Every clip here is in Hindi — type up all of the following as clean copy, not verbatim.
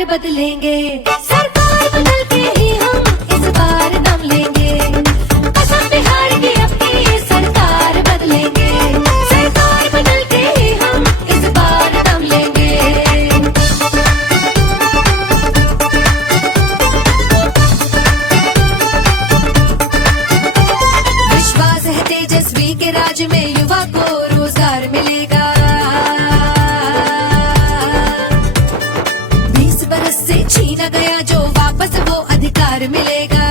सरकार बदलेंगे, सरकार बदल के ही हम इस बार दम लेंगे। कसम बिहार की अपनी सरकार बदलेंगे, सरकार बदल के ही हम इस बार दम लेंगे। विश्वास है तेजस्वी के राज में युवा को रोजगार मिलेगा। 20 बरस से छीना गया जो वापस वो अधिकार मिलेगा।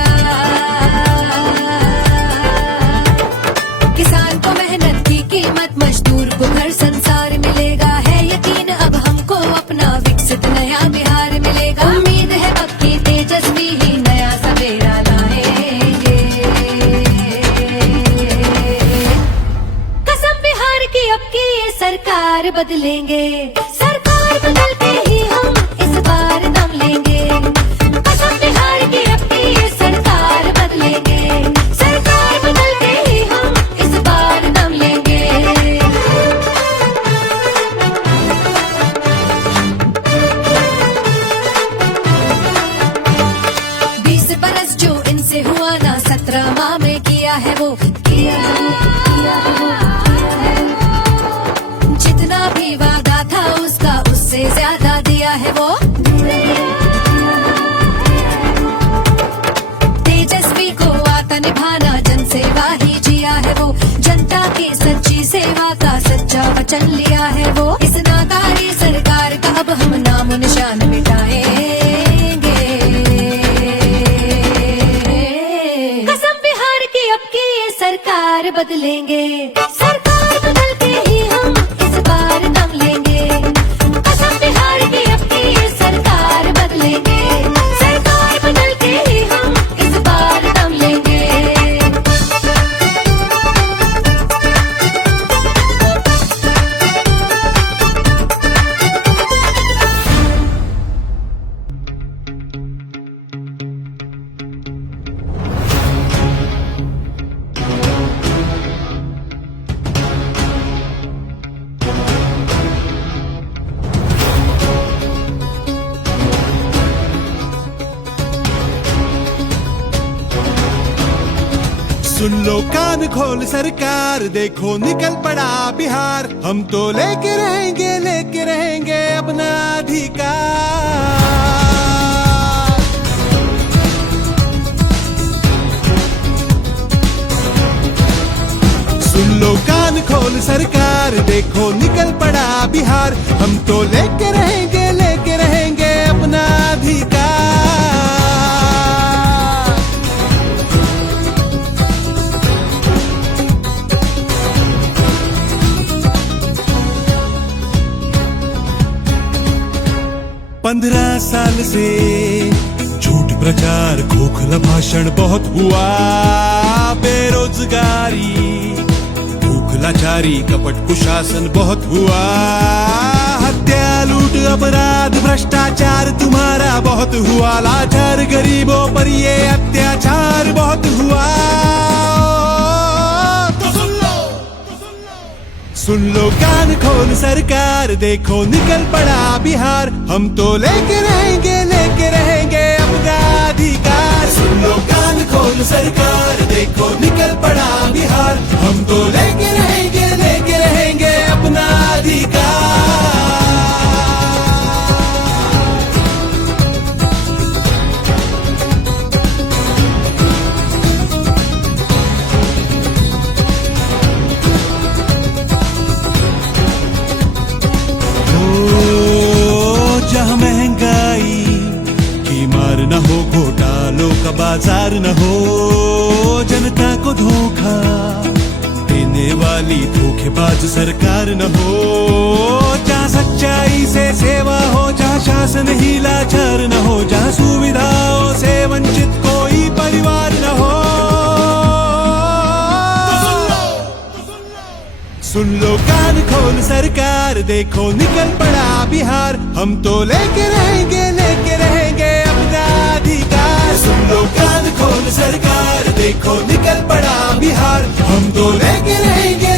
किसान को मेहनत की कीमत, मजदूर को घर संसार मिलेगा। है यकीन अब हमको अपना विकसित नया बिहार मिलेगा। उम्मीद है पक्की तेजस्वी ही नया सवेरा लाएंगे। कसम बिहार की अब की ये सरकार बदलेंगे, सरकार बदल के ही हम इस बार दम लेंगे। कसम बिहार की अब की ये सरकार बदलेंगे, सरकार बदल के ही हम इस बार दम लेंगे। 20 बरस जो इनसे हुआ ना 17 माह में किया है वो, किया है वो, किया है वो, किया है वो। जितना भी वादा था उसका उससे ज्यादा दिया है वो। तेजस्वी को आता निभाना, जन सेवा ही जिया है वो। जनता की सच्ची सेवा का सच्चा वचन लिया है वो। इस नाकारी सरकार का अब हम नाम निशान मिटाएंगे। कसम बिहार की अब की ये सरकार बदलेंगे, सरकार बदल के ही हम इस बार दम लेंगे। कसम बिहार की अब की ये सरकार बदलेंगे, सरकार बदल के ही हम इस बार दम लेंगे। सुन लो कान खोल सरकार, देखो निकल पड़ा बिहार। हम तो लेके रहेंगे अपना अधिकार। सुन लो कान खोल सरकार, देखो निकल पड़ा बिहार। हम तो लेके रहेंगे अपना अधिकार। पंद्रह साल से झूठ प्रचार, खोखला भाषण बहुत हुआ। बेरोजगारी, भूख लाचारी, कपट कुशासन बहुत हुआ। हत्या, लूट, अपराध, भ्रष्टाचार तुम्हारा बहुत हुआ। लाचार गरीबों पर ये अत्याचार बहुत हुआ। सुन लो कान खोल सरकार, देखो निकल पड़ा बिहार। हम तो लेके रहेंगे अपना अधिकार। सुन लो कान खोल सरकार, देखो निकल पड़ा बिहार। हम तो लेके रहेंगे अपना अधिकार। जहाँ महंगाई की मार न हो, घोटालों का बाजार न हो, जनता को धोखा देने वाली धोखेबाज सरकार न हो। जहाँ सच्चाई से सेवा हो, जहाँ शासन ही लाचार न हो, जहाँ सुविधाओं से वंचित कोई परिवार न हो। सुन लो कान खोल सरकार, देखो निकल पड़ा बिहार। हम तो लेके रहेंगे अपना अधिकार। सुन लो कान खोल सरकार, देखो निकल पड़ा बिहार। हम तो लेके रहेंगे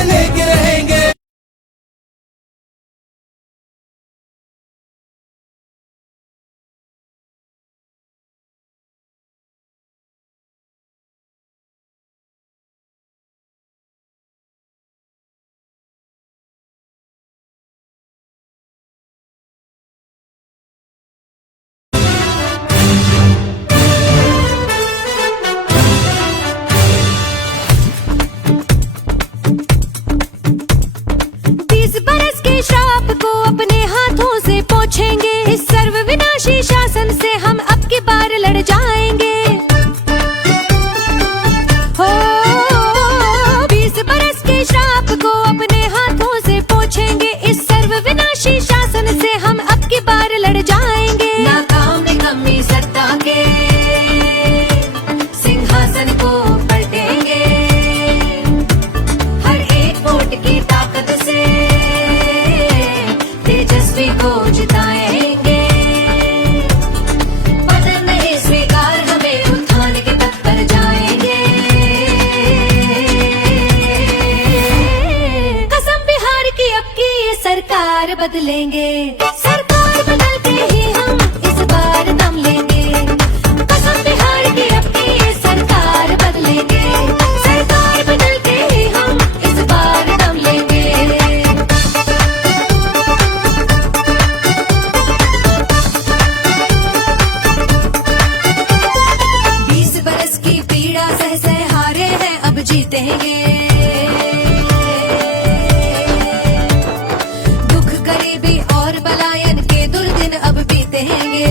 पाप को अपने हाथों से पोंछेंगे, इस सर्व विनाशी शासन से हम अब की बार लड़ जाएंगे। नाकाम निकम्मी सत्ता के सिंहासन को पलटेंगे, हर एक वोट की ताकत से तेजस्वी को जिताएंगे। पतन नहीं स्वीकार, हमें उत्थान के पथ पर जाएंगे। कसम बिहार की अब की ये सरकार बदलेंगे, सरकार बदल के ही हम इस बार दम लेंगे। कसम बिहार की अब की ये सरकार बदलेंगे, सरकार बदल के ही हम इस बार दम लेंगे। 20 बरस की पीड़ा सह सह हारे हैं, अब जीतेंगे। दुख गरीबी और पलायन के दुर्दिन अब बीतेंगे।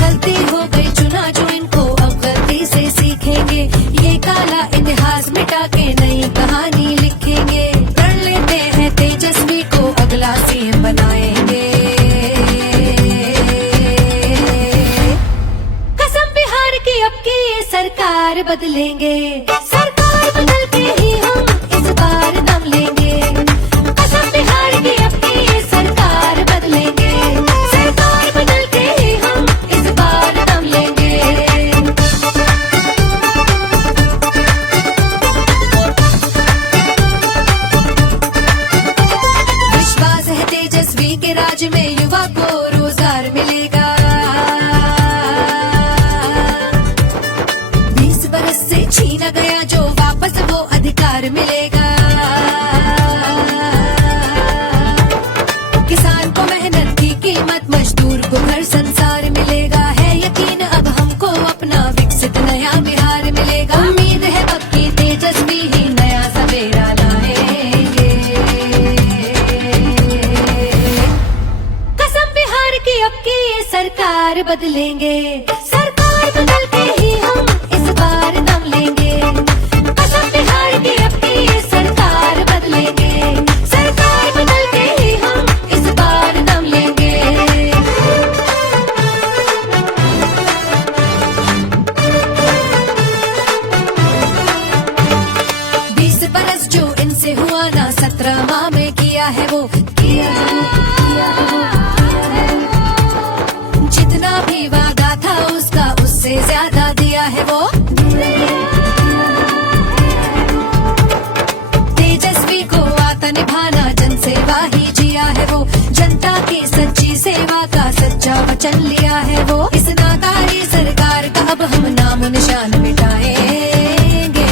गलती हो गई चुना जो इनको, अब गलती से सीखेंगे। ये काला इतिहास मिटा के नई कहानी लिखेंगे। प्रण लेते हैं तेजस्वी को अगला सीएम बनाएंगे। कसम बिहार की अब की ये सरकार बदलेंगे, सरकार बदल के ही हम इस बार दम लेंगे। कसम बिहार की अब की ये सरकार बदलेंगे, सरकार बदल के ही हम इस बार दम लेंगे। विश्वास है तेजस्वी के राज में युवा को रोजगार मिलेगा। 20 बरस से छीना गया जो वापस वो अधिकार मिलेगा। किसान को मेहनत की कीमत, मजदूर को घर संसार मिलेगा। है यकीन अब हमको अपना विकसित नया बिहार मिलेगा। उम्मीद है पक्की तेजस्वी ही नया सवेरा लाएंगे। कसम बिहार की अब की ये सरकार बदलेंगे, सरकार बदल के ही हम इस बार दम लेंगे। कसम बिहार की अब की ये सरकार बदलेंगे, सरकार बदल के ही हम इस बार दम लेंगे। बीस बरस जो इनसे हुआ ना, 17 माह में किया है वो, किया है वो, किया है वो, किया है वो। जितना भी वादा था उसका उससे ज्यादा दिया है वो। तेजस्वी को आता निभाना, जन सेवा ही जिया है वो। जनता की सच्ची सेवा का सच्चा वचन लिया है वो। इस नाकारी सरकार का अब हम नाम निशान मिटाएंगे।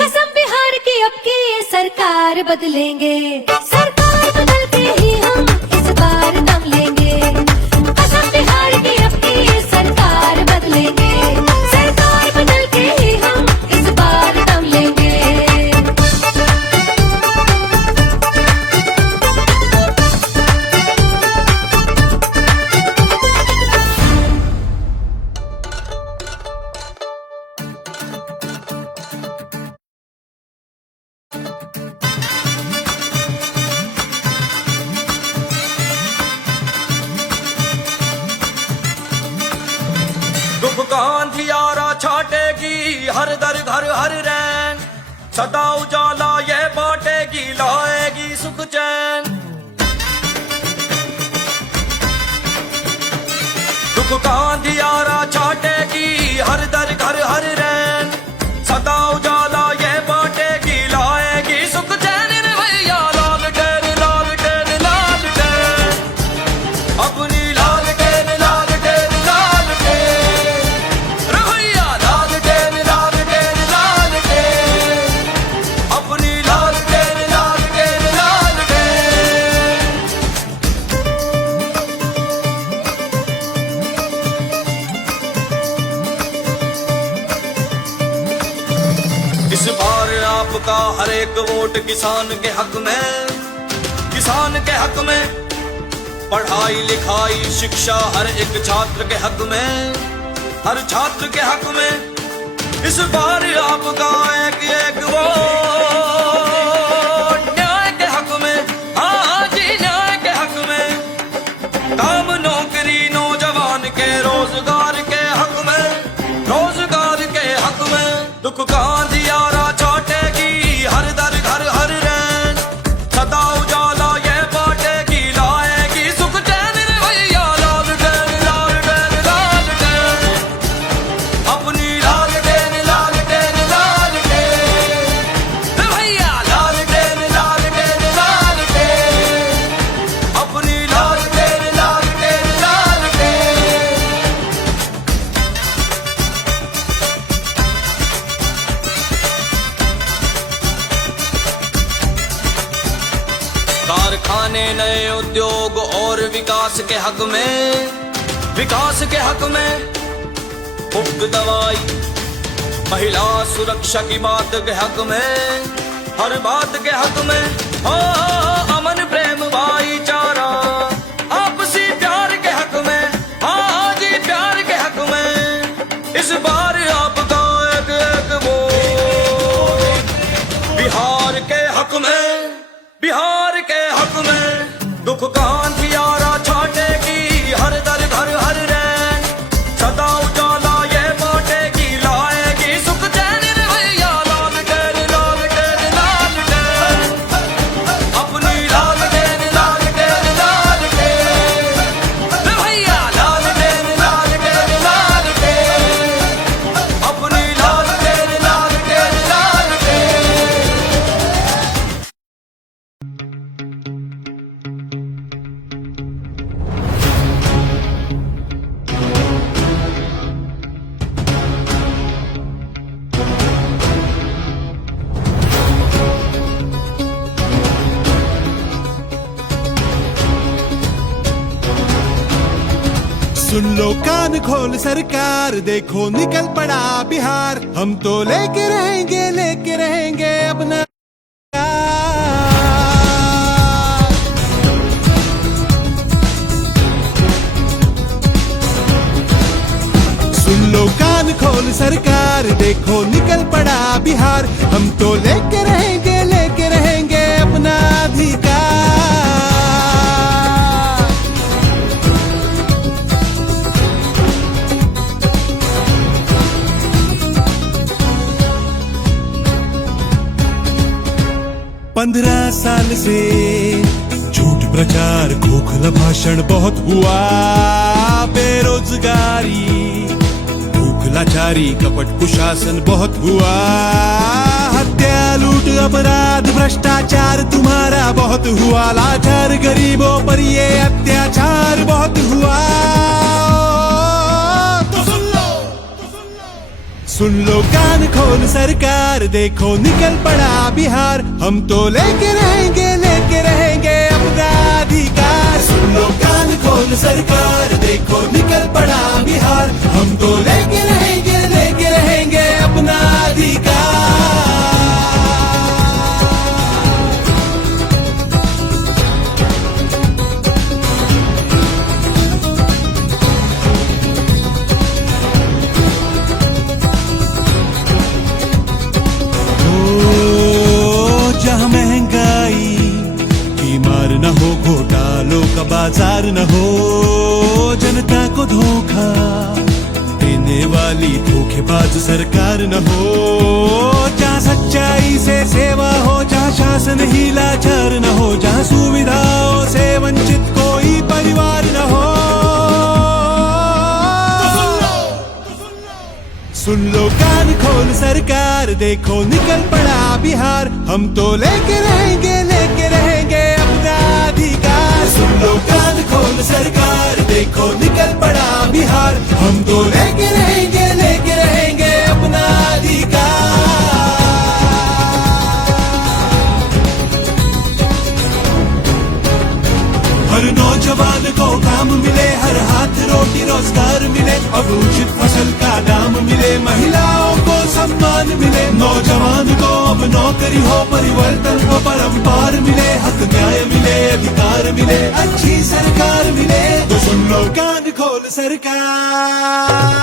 कसम बिहार की अब की ये सरकार बदलेंगे, सरकार बदल के ही हम इस बार दम लेंगे। कसम बिहार की अब की ये सरकार बदलेंगे, सरकार बदल के ही हम इस बार दम लेंगे। दुख का अंधियारा छाटेगी, हर दर घर हर रैन। सदा उजाला ये बांटेगी, लाएगी सुख चैन। दुख का अंधियारा छाटेगी, हर दर घर हर रैन। सदा उजाला ये बांटेगी, लाएगी सुख चैन। रे भैया लाल टेन लाल टेन लाल टेन, अपनी लाल टेन लाल टेन लाल टेन। रे भैया लाल टेन लाल टेन लाल टेन, अपनी लाल टेन लाल टेन लाल टेन। इस बार आपका हर एक वोट किसान के हक में, किसान के हक में। पढ़ाई लिखाई शिक्षा हर एक छात्र के हक में। हर छात्र के हक में इस बार आपका एक वोट। न्याय के हक में, हाँ जी न्याय के हक में, काम नौकरी नौजवान के रोजगार के हक में, रोजगार के हक में। दुख का अंधियारा छाटेगी हर दर घर हर रैन, सदा उजाला ये बांटेगी, लाएगी सुख चैन रे भैया। लालटेन लालटेन लालटेन, अपनी लालटेन लालटेन लालटेन रे भैया। लालटेन लालटेन लालटेन, अपनी लालटेन लालटेन लालटेन। कारखाने नए उद्योग और विकास के हक में, विकास के हक में। मुफ्त दवाई महिला सुरक्षा की बात के हक में, हर बात के हक में। हो अमन प्रेम भाईचारा आपसी प्यार के हक में, हाँ जी प्यार के हक में। इस बार आपका एक वोट बिहार के हक में, बिहार के हक में। दुख का अंधियारा छाटेगी हर दर घर हर रैन, सदा उजाला ये बांटेगी, लाएगी सुख चैन रे भैया। लालटेन लालटेन लालटेन, अपनी लालटेन लालटेन लालटेन रे भैया। लालटेन लालटेन लालटेन, अपनी लालटेन लालटेन लालटेन। सुन लो कान खोल सरकार, देखो निकल पड़ा बिहार। हम तो लेके रहेंगे अपना। सुन लो कान खोल सरकार, देखो निकल पड़ा बिहार। हम तो लेके रहेंगे अपना अधिकार। पंद्रह साल से झूठ प्रचार खोखला भाषण बहुत हुआ। बेरोजगारी भूख लाचारी कपट कुशासन बहुत हुआ। हत्या लूट अपराध भ्रष्टाचार तुम्हारा बहुत हुआ। लाचार गरीबों पर ये अत्याचार बहुत हुआ। सुन लो कान खोल सरकार, देखो निकल पड़ा बिहार। हम तो लेके रहेंगे अपना अधिकार। सुन लो कान खोल सरकार, देखो निकल पड़ा बिहार। हम तो लेके रहेंगे अपना अधिकार। जहाँ महंगाई की मार न हो, घोटालों का बाजार न हो, जनता को धोखा देने वाली धोखेबाज सरकार न हो। जहाँ सच्चाई से सेवा हो, जहाँ शासन ही लाचार न हो, जहाँ सुविधाओं से वंचित कोई परिवार न हो। सुन लो कान खोल सरकार, देखो निकल पड़ा बिहार। हम तो लेके रहेंगे अपना अधिकार। सुन लो कान खोल सरकार, देखो निकल पड़ा बिहार। हम तो लेके रहेंगे अपना अधिकार। हर नौजवान को काम मिले, हर हाथ रोटी रोजगार मिले। अब उचित फसल का दाम मिले, महिलाओं को सम्मान मिले। नौजवान को अब नौकरी हो, परिवर्तन हो परंपार मिले। हक न्याय मिले, अधिकार मिले, अच्छी सरकार मिले। तो सुन लो कान खोल खोल सरकार,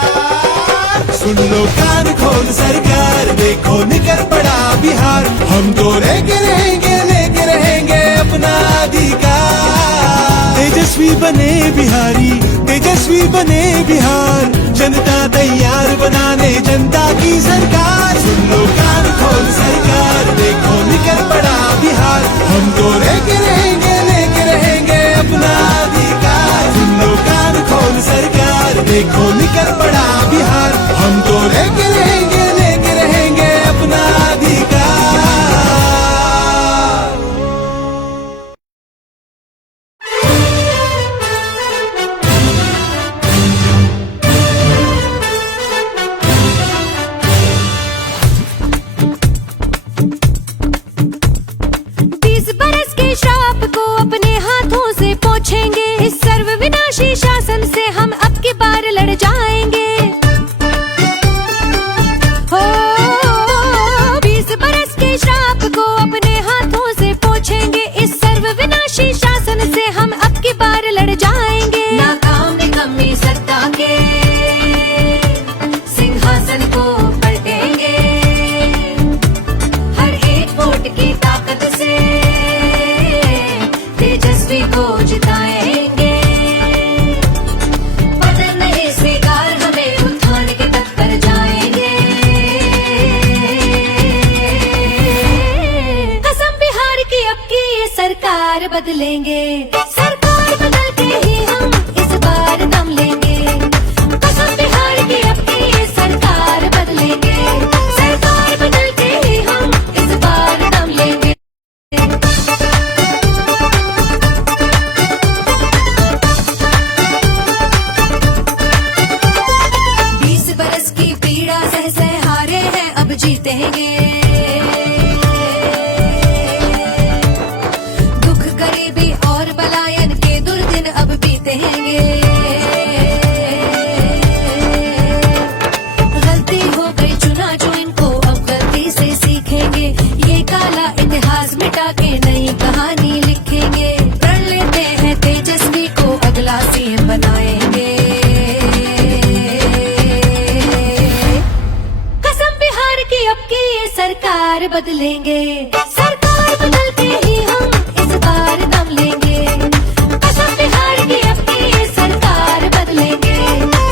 सुन लो कान खोल सरकार, देखो निकल पड़ा बिहार, हम तो लेके रहेंगे अपना अधिकार। तेजस्वी बने बिहारी, तेजस्वी बने बिहार, जनता तैयार बनाने जनता की सरकार। सुन लो कान खोल सरकार, देखो निकल पड़ा बिहार, हम तो लेके रहेंगे अपना अधिकार। सुन लो कान खोल सरकार, देखो निकल पड़ा बिहार, हम तो लेके रहेंगे अपना अधिकार। शासन से हम अब की बार लड़ जाएंगे। हो 20 बरस के श्राप को अपने हाथों से पोंछेंगे, इस सर्वविनाशी शासन से हम अब की बार लड़ जाएंगे। नाकाम निकम्मी सत्ता के सिंहासन को पलटेंगे, हर एक वोट की ताकत से तेजस्वी को जिताएंगे। सरकार बदलेंगे, सरकार बदल के ही हम इस बार दम लेंगे। कसम बिहार की अब की ये सरकार बदलेंगे, सरकार बदल के ही हम इस बार दम लेंगे। 20 बरस की पीड़ा सह हारे हैं, अब जीतेंगे। गलती हो गई चुना जो इनको, अब गलती से सीखेंगे। ये काला इतिहास मिटा के नई कहानी लिखेंगे। प्रण लेते हैं तेजस्वी को अगला सीएम बनाएंगे। कसम बिहार की अब की ये सरकार बदलेंगे, सरकार बदल के ही हम इस बार दम लेंगे। कसम बिहार की अब की ये सरकार बदलेंगे,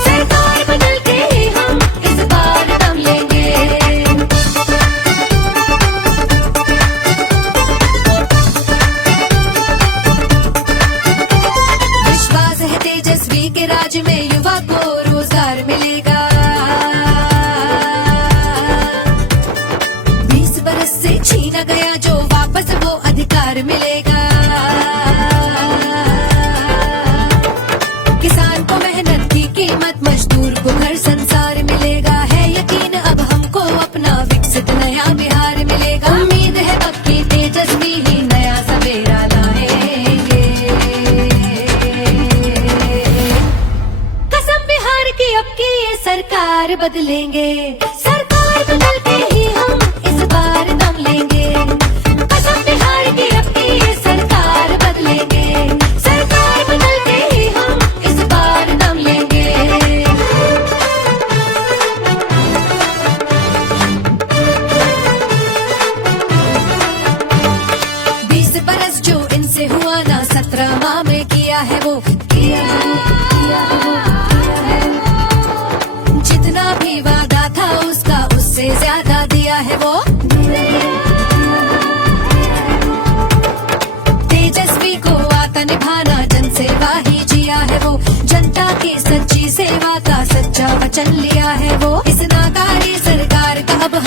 सरकार बदल के ही हम इस बार दम लेंगे। विश्वास है तेजस्वी के राज में युवा को रोजगार मिलेगा। 20 बरस से छीना गया जो वापस वो अधिकार मिलेगा। किसान को मेहनत की कीमत, मजदूर को घर संसार मिलेगा। है यकीन अब हमको अपना विकसित नया बिहार मिलेगा। उम्मीद है पक्की तेजस्वी ही नया सवेरा लाएंगे। कसम बिहार की अब की ये सरकार बदलेंगे, सरकार बदल के ही हम इस बार दम लेंगे। कसम बिहार की अब की ये सरकार बदलेंगे, सरकार बदल के ही हम इस बार दम लेंगे। 20 बरस जो इनसे हुआ ना 17 माह में किया है वो, किया है वो। जितना भी वादा था उसका उससे ज्यादा दिया है वो। तेजस्वी को आता निभाना, जन सेवा ही जिया है वो। जनता की सच्ची सेवा का सच्चा वचन लिया है वो। इस नाकारी सरकार का अब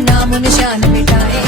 नाम निशान मिटाए।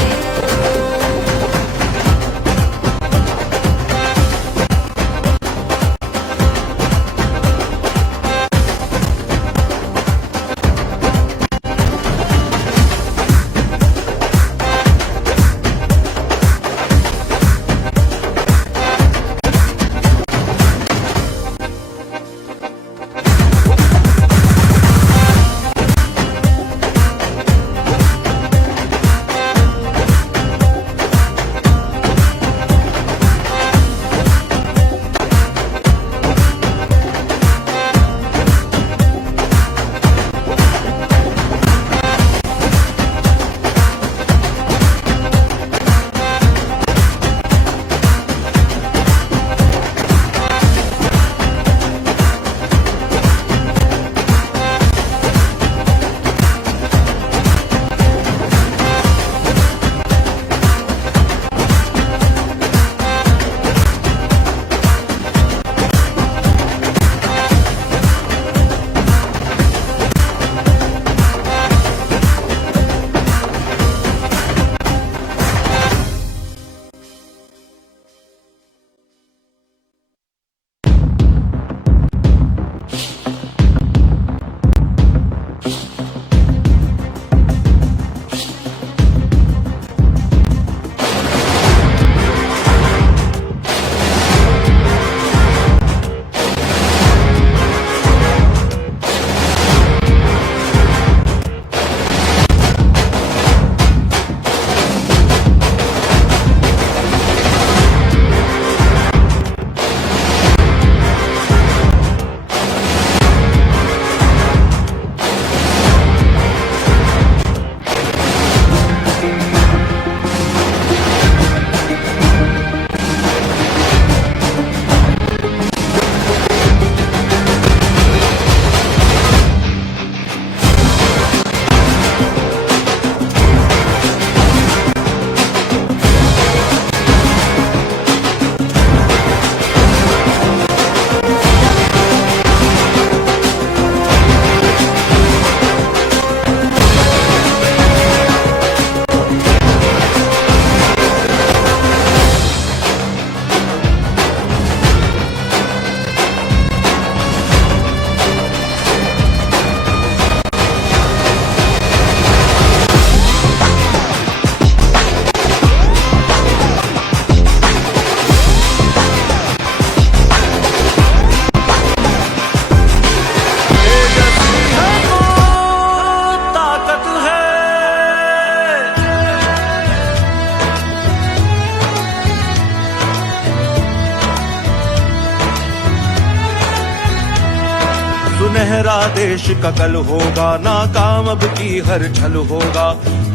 सुनहरा देश का कल होगा, नाकाम अब की हर छल होगा।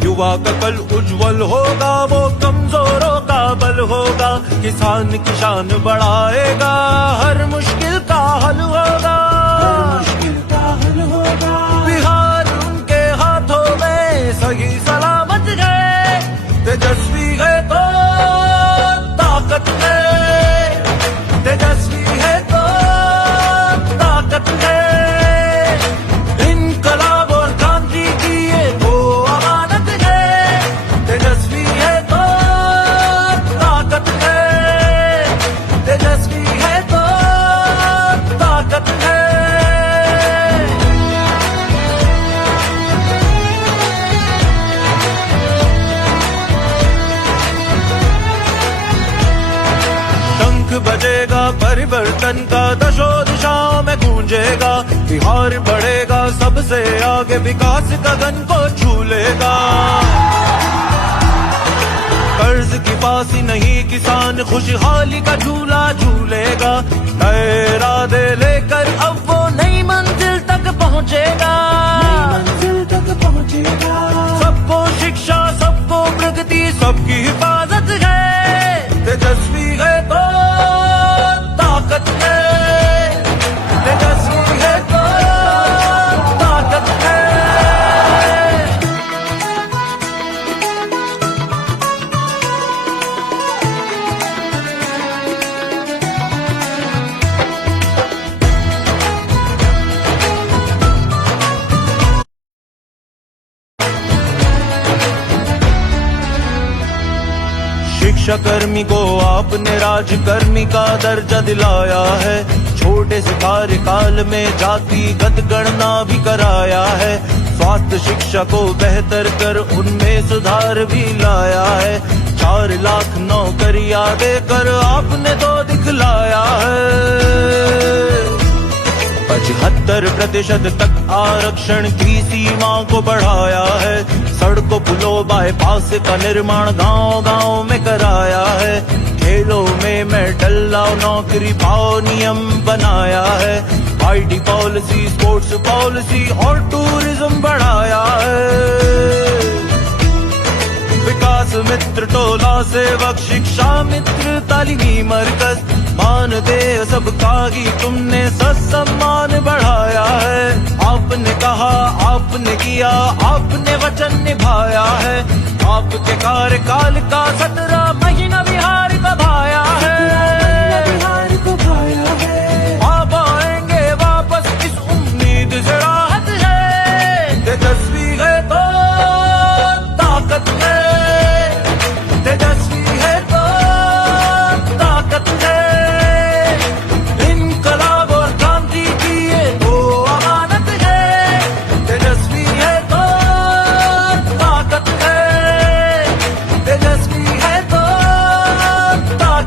युवा का कल उज्जवल होगा, वो कमजोरों का बल होगा। किसान की शान बढ़ाएगा, हर मुश्किल का हल होगा, हर मुश्किल का हल होगा। बिहार उनके हाथों में सही सलामत है, तेजस्वी है तो ताकत है, तेजस्वी है तो ताकत है। इनकलाब और क्रांति की ये वो अमानत है, तेजस्वी है तो ताकत है, तेजस्वी है तो ताकत है। शंख बजेगा परिवर्तन का, दशों दिशाओं में गूंजेगा। बिहार बढ़ेगा सबसे आगे, विकास गगन को छू लेगा। कर्ज की पासी नहीं किसान, खुशहाली का झूला झूलेगा। नए इरादे लेकर अब वो नई मंजिल तक पहुंचेगा, नई मंजिल तक पहुंचेगा। सबको शिक्षा, सबको प्रगति, सबकी हिफाजत है, तेजस्वी है तो ताकत है, तेजस्वी है तो ताकत है। शिक्षा कर्मी को आपने राजकर्मी का दर्जा दिलाया है। छोटे से कार्यकाल में जातिगत गणना भी कराया है। स्वास्थ्य शिक्षा को बेहतर कर उनमें सुधार भी लाया है। 4 लाख नौकरियां देकर आपने तो दिखलाया है। 75% तक आरक्षण की सीमा को बढ़ाया है। सड़कों पुलों बाईपास का निर्माण गांव-गांव में कराया है। खेलों में मेडल लाओ, नौकरी पाओ नियम बनाया है। आईडी पॉलिसी, स्पोर्ट्स पॉलिसी और टूरिज्म बढ़ाया है। विकास मित्र टोला सेवक, शिक्षा मित्र तालीमी मरकज, मानदेय सबका ही तुमने सम्मान बढ़ाया है। आपने कहा, आपने किया, आपने वचन निभाया है। आपके कार्यकाल का 17 महीना बिहार का भाया है, बिहार को भाया है। आप आएंगे वापस, इस उम्मीद से राहत है, तेजस्वी है तो ताकत है, तेजस्वी है तो ताकत है। इनकलाब और क्रांति की ये वो अमानत है, तेजस्वी है तो ताकत है, तेजस्वी है तो ताकत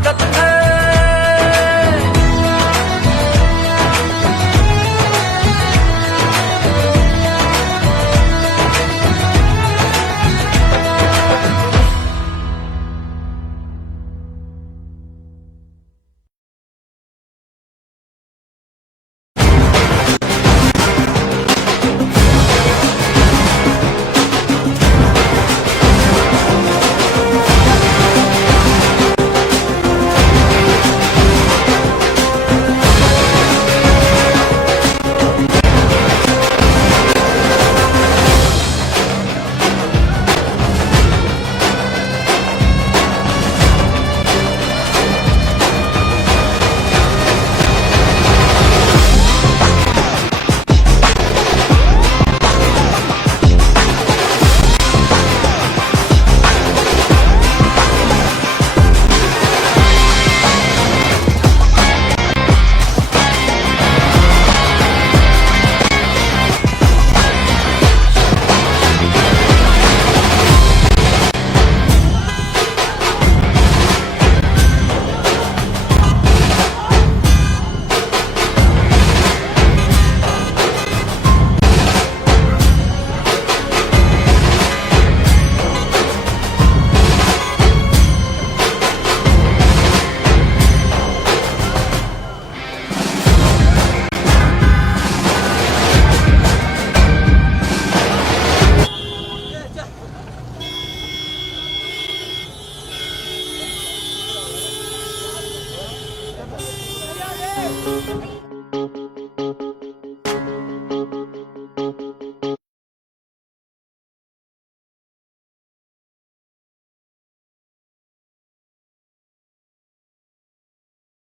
नहीं